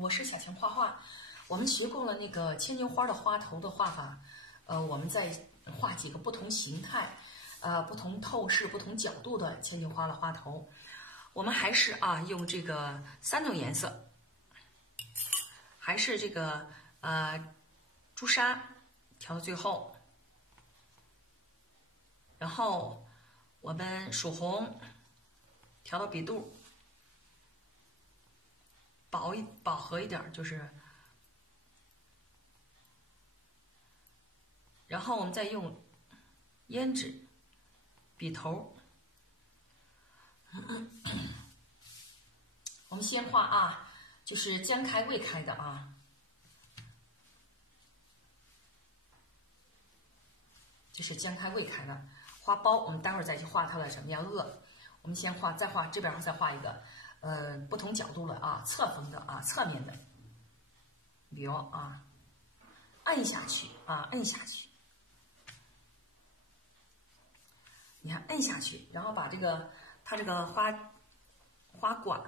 我是小强画画。我们学过了那个牵牛花的花头的画法，我们再画几个不同形态、不同透视、不同角度的牵牛花的花头。我们还是用这个3种颜色，还是这个朱砂调到最后，然后我们曙红调到笔肚。饱和一点，就是，然后我们再用胭脂笔头。我们先画就是将开未开的就是将开未开的花苞。我们待会儿再去画它的什么样萼。我们先画，再画这边再画一个。不同角度了侧风的侧面的，比如按下去按下去，你看按下去，然后把它这个花管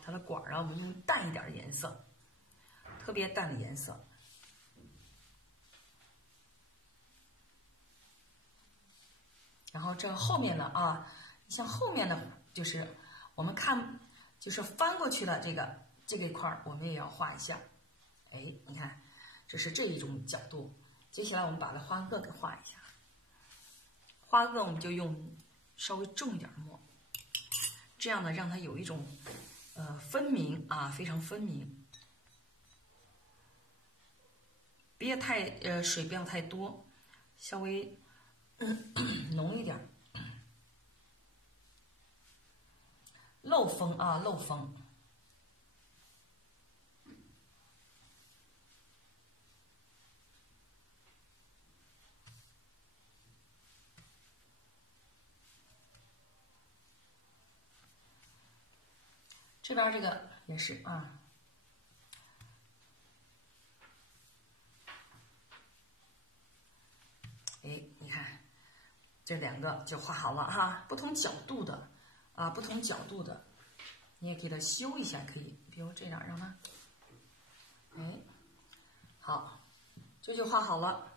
它的管我们用淡一点的颜色，特别淡的颜色，然后这后面的像后面的就是我们看。就是翻过去了这个一块我们也要画一下。你看，这是这一种角度。接下来我们把它花萼给画一下。花萼我们就用稍微重一点的墨，这样呢让它有一种分明非常分明。别太水不要太多，稍微浓一点。漏风漏风。这边这个也是你看这2个就画好了不同角度的不同角度的，你也给它修一下，可以，比如这样让它，好，这就画好了。